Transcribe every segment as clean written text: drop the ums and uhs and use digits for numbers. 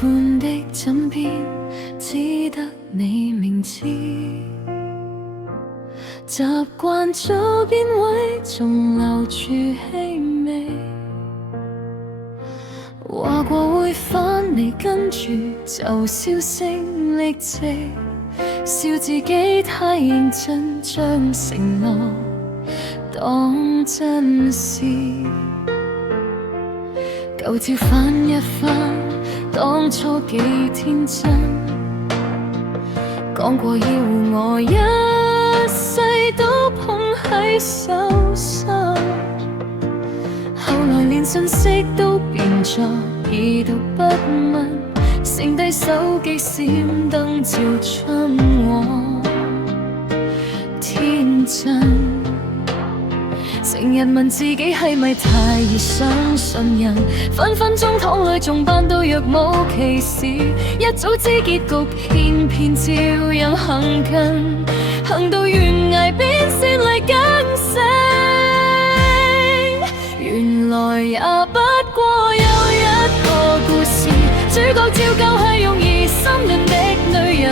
伴的枕邊，只得你名字。習慣左邊位仲留住氣味，話過會返嚟，跟住就銷聲匿跡，笑自己太認真，將承諾當真事。舊照翻一翻，當初幾天真，講過要我一世都捧喺手心，後來連信息都變作已讀不問，剩低手機閃燈照出我天真。成日問自己係咪太易相信人，分分鐘淌淚仲扮到若無其事，一早知結局，偏偏照樣行近，行到懸崖邊先嚟更死。原來也不過有一個故事，主角照舊係容易心軟的女人，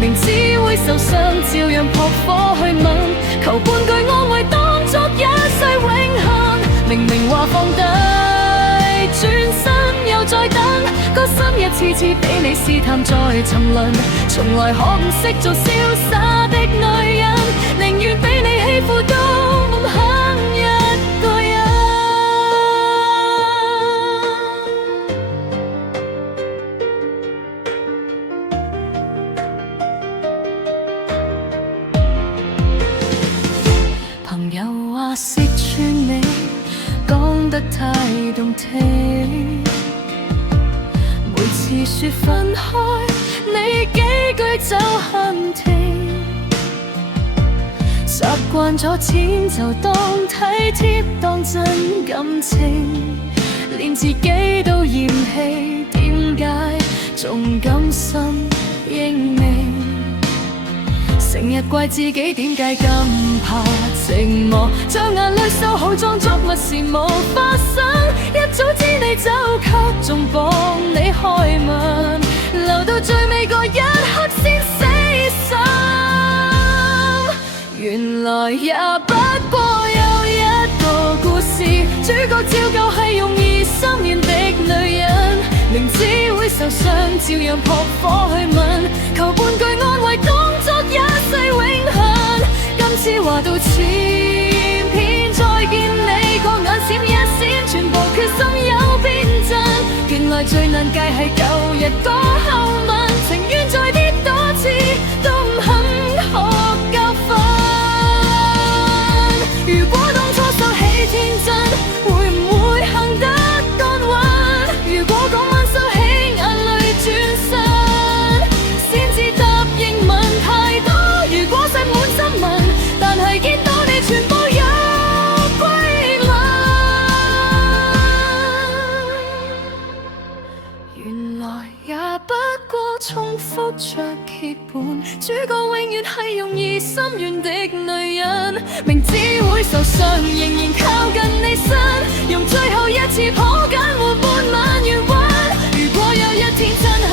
明知會受傷照樣撲火去吻，求半句安慰當作一世永恆。明明話放低轉身又再等，個心一次次俾你試探再沉淪，從來學唔識做瀟灑的女人，寧願俾你欺負都唔肯一個人。朋友話識穿你，講得太動聽，每次說分開，你幾句就喊停，習慣咗錢就當體貼，當真感情，連自己都嫌棄，點解仲甘心認命？成日怪自己點解咁怕寂寞，將眼淚收好裝作乜事冇發生，一早知你走卻仲幫你開門，留到最尾嗰一刻先死心。原來也不過有一個故事，主角照舊係容易心軟的女人，明知會受傷照樣撲火去吻，求半句安慰當作一世永恆。今次話到千遍再見你，個眼閃一閃，全部決心有變陣，原來最難戒係舊日個後問，情願再跌多次都唔肯學教訓。如果當初收起天真，會唔會行得乾穩？如果嗰晚收起眼淚轉身，先至答應問太多。如果塞滿心問，但係見到你全部有歸類，原來也不過重複着劇本，主角永遠係容易心軟的女人，明知會受傷仍然靠近你身，用最後一次抱緊和半晚餘溫。如果有一天真係